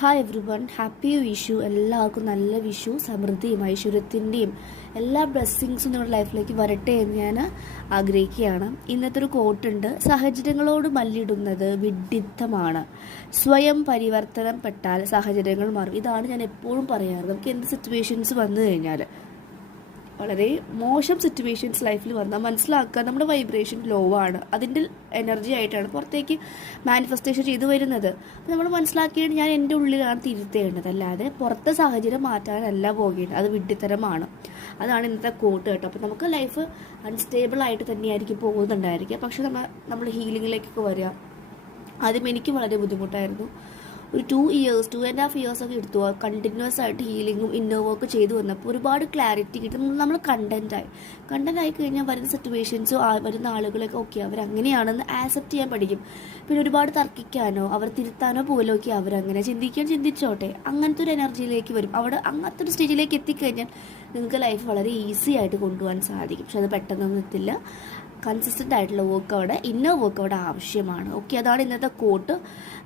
Hi every one, happy Vishu. എല്ലാവർക്കും നല്ല വിഷു, സമൃദ്ധിയും ഐശ്വര്യത്തിൻ്റെയും എല്ലാ ബ്ലെസ്സിങ്സും നിങ്ങളുടെ ലൈഫിലേക്ക് വരട്ടെ എന്ന് ഞാൻ ആഗ്രഹിക്കുകയാണ്. ഇന്നത്തെ ഒരു കോട്ടുണ്ട്: സാഹചര്യങ്ങളോട് മല്ലിടുന്നത് വിഡ്ഢിത്തമാണ്, സ്വയം പരിവർത്തനപ്പെട്ടാൽ സാഹചര്യങ്ങൾ മാറും. ഇതാണ് ഞാൻ എപ്പോഴും പറയാറ്. നമുക്ക് എന്ത് സിറ്റുവേഷൻസ് വന്നു കഴിഞ്ഞാൽ, വളരെ മോശം സിറ്റുവേഷൻസ് ലൈഫിൽ വന്നാൽ മനസ്സിലാക്കുക നമ്മുടെ വൈബ്രേഷൻ ലോ ആണ്, അതിൻ്റെ എനർജി ആയിട്ടാണ് പുറത്തേക്ക് മാനിഫെസ്റ്റേഷൻ ചെയ്തു വരുന്നത്. നമ്മൾ മനസ്സിലാക്കിയിട്ട് ഞാൻ എൻ്റെ ഉള്ളിലാണ് തിരുത്തേണ്ടത്, അല്ലാതെ പുറത്തെ സാഹചര്യം മാറ്റാനല്ല പോകേണ്ടത്. അത് വിഡ്ഢിത്തരമാണ്. അതാണ് ഇന്നത്തെ കോട്ട് കേട്ടോ. അപ്പോൾ നമുക്ക് ലൈഫ് അൺസ്റ്റേബിൾ ആയിട്ട് തന്നെയായിരിക്കും പോകുന്നുണ്ടായിരിക്കുക. പക്ഷെ നമ്മൾ ഹീലിങ്ങിലേക്കൊക്കെ വരിക. ആദ്യം എനിക്ക് വളരെ ബുദ്ധിമുട്ടായിരുന്നു. ഒരു 2.5 years ഒക്കെ എടുത്തു കണ്ടിന്യൂസ് ആയിട്ട് ഹീലിങ്ങും ഇന്നർ വർക്ക് ചെയ്തു വന്നപ്പോൾ ഒരുപാട് ക്ലാരിറ്റി കിട്ടും. നമ്മൾ കണ്ടൻ്റായി കഴിഞ്ഞാൽ വരുന്ന സിറ്റുവേഷൻസോ വരുന്ന ആളുകളൊക്കെ ഓക്കെ അവരങ്ങനെയാണെന്ന് ആക്സെപ്റ്റ് ചെയ്യാൻ പഠിക്കും. പിന്നെ ഒരുപാട് തർക്കിക്കാനോ അവർ തിരുത്താനോ പോലൊക്കെ അവരങ്ങനെ ചിന്തിച്ചോട്ടെ, അങ്ങനത്തെ ഒരു എനർജിയിലേക്ക് വരും. അങ്ങനത്തെ ഒരു സ്റ്റേജിലേക്ക് എത്തിക്കഴിഞ്ഞാൽ നിങ്ങൾക്ക് ലൈഫ് വളരെ ഈസി ആയിട്ട് കൊണ്ടുപോകാൻ സാധിക്കും. പക്ഷെ അത് പെട്ടെന്നൊന്നും എത്തില്ല. കൺസിസ്റ്റൻ്റ് ആയിട്ടുള്ള വർക്ക് അവിടെ, ഇന്നർ വർക്ക് അവിടെ ആവശ്യമാണ്. ഓക്കെ, അതാണ് ഇന്നത്തെ കോട്ട്.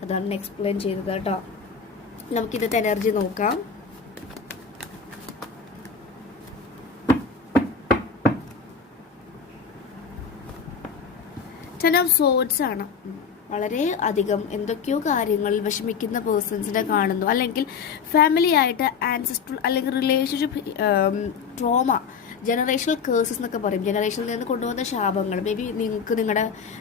അതാണ് എക്സ്പ്ലെയിൻ ചെയ്തത് കേട്ടോ. നമുക്കിന്നത്തെ എനർജി നോക്കാം. ടെൻ ഓഫ് സോർഡ്സ് ആണ്. വളരെ അധികം എന്തൊക്കെയോ കാര്യങ്ങളിൽ വിഷമിക്കുന്ന പേഴ്സൺസിനെ കാണുന്നു, അല്ലെങ്കിൽ ഫാമിലി ആയിട്ട് ആൻസെസ്ട്രൽ അല്ലെങ്കിൽ റിലേഷൻഷിപ്പ് ട്രോമ, ജനറേഷണൽ കേഴ്സസ് എന്നൊക്കെ പറയും. ജനറേഷനിൽ നിന്ന് കൊണ്ടുവന്ന ശാപങ്ങൾ. മേ ബി നിങ്ങൾക്ക്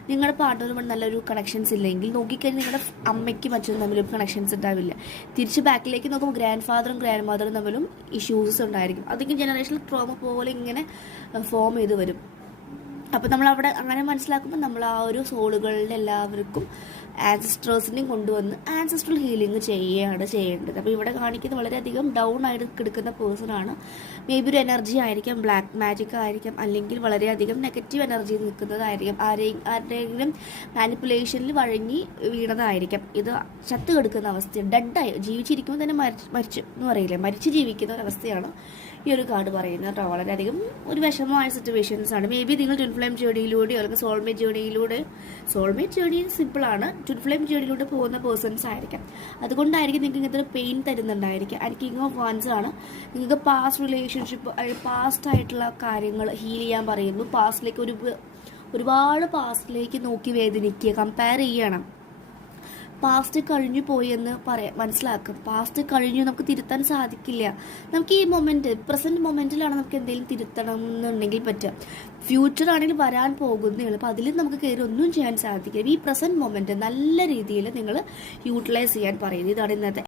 നിങ്ങളുടെ പാർട്ട്ണറുമായി നല്ലൊരു കണക്ഷൻസ് ഇല്ലെങ്കിൽ നോക്കിക്കഴിഞ്ഞാൽ നിങ്ങളുടെ അമ്മയ്ക്കും അച്ഛനും തമ്മിലും കണക്ഷൻസ് ഉണ്ടാവില്ല. തിരിച്ച് ബാക്കിലേക്ക് നോക്കുമ്പോൾ ഗ്രാൻഡ് ഫാദറും ഗ്രാൻഡ് മദറും തമ്മിലും ഇഷ്യൂസ് ഉണ്ടായിരിക്കും. അതൊക്കെ ജനറേഷണൽ ട്രോമ പോലെ ഇങ്ങനെ ഫോം ചെയ്ത് വരും. അപ്പോൾ നമ്മളവിടെ അങ്ങനെ മനസ്സിലാക്കുമ്പോൾ നമ്മൾ ആ ഒരു സോളുകളുടെ എല്ലാവർക്കും ആൻസിസ്റ്റേഴ്സിനെയും കൊണ്ടുവന്ന് ആൻസിസ്ട്രൽ ഹീലിംഗ് ചെയ്യുകയാണ് ചെയ്യേണ്ടത്. അപ്പോൾ ഇവിടെ കാണിക്കുന്നത് വളരെയധികം ഡൗൺ ആയിട്ട് കിടക്കുന്ന പേഴ്സണാണ്. മേ ബി ഒരു എനർജി ആയിരിക്കാം, ബ്ലാക്ക് മാജിക് ആയിരിക്കാം, അല്ലെങ്കിൽ വളരെയധികം നെഗറ്റീവ് എനർജി നിൽക്കുന്നതായിരിക്കും. ആരുടെയെങ്കിലും മാനിപ്പുലേഷനിൽ വഴങ്ങി വീണതായിരിക്കാം. ഇത് ചത്ത് കിടക്കുന്ന അവസ്ഥ, ഡെഡായി ജീവിച്ചിരിക്കുമ്പോൾ തന്നെ മരിച്ചു എന്ന് പറയില്ലേ, മരിച്ച് ജീവിക്കുന്ന ഒരവസ്ഥയാണ് ഈ ഒരു കാർഡ് പറയുന്നത് കേട്ടോ. വളരെയധികം ഒരു വിഷമമായ സിറ്റുവേഷൻസ് ആണ്. മേ ബി നിങ്ങൾ ട്വിൻ ഫ്ലെയിം ജേർണിയിലൂടെയോ അല്ലെങ്കിൽ സോൾമേറ്റ് ജേർണി സിമ്പിളാണ്, ട്വിൻ ഫ്ലെയിം ജേർണിയിലൂടെ പോകുന്ന പേഴ്സൺസ് ആയിരിക്കാം. അതുകൊണ്ടായിരിക്കും നിങ്ങൾക്ക് ഇങ്ങനത്തെ ഒരു പെയിൻ തരുന്നുണ്ടായിരിക്കാം. ആൻഡ് കിങ് ഓഫ് വൺസ് ആണ്. നിങ്ങൾക്ക് പാസ്റ്റ് റിലേഷൻഷിപ്പ്, പാസ്റ്റ് ആയിട്ടുള്ള കാര്യങ്ങൾ ഹീൽ ചെയ്യാൻ പറയുന്നു. പാസ്റ്റിലേക്ക് ഒരുപാട് പാസ്റ്റിലേക്ക് നോക്കി വേദനിക്കുക, കമ്പയർ ചെയ്യണം. പാസ്റ്റ് കഴിഞ്ഞു പോയി എന്ന് മനസ്സിലാക്കും. പാസ്റ്റ് കഴിഞ്ഞു, നമുക്ക് തിരുത്താൻ സാധിക്കില്ല. നമുക്ക് ഈ പ്രസന്റ് മൊമെന്റിലാണ് നമുക്ക് എന്തെങ്കിലും തിരുത്തണം എന്നുണ്ടെങ്കിൽ പറ്റുക. ഫ്യൂച്ചർ ആണെങ്കിൽ വരാൻ പോകുന്നേ ഉള്ളൂ. അപ്പോൾ അതിൽ നമുക്ക് കയറി ഒന്നും ചെയ്യാൻ സാധിക്കില്ല. ഈ പ്രസന്റ് മൊമെന്റ് നല്ല രീതിയിൽ നിങ്ങൾ യൂട്ടിലൈസ് ചെയ്യാൻ പറയുന്നത്. ഇതാണ് ഇന്നത്തെ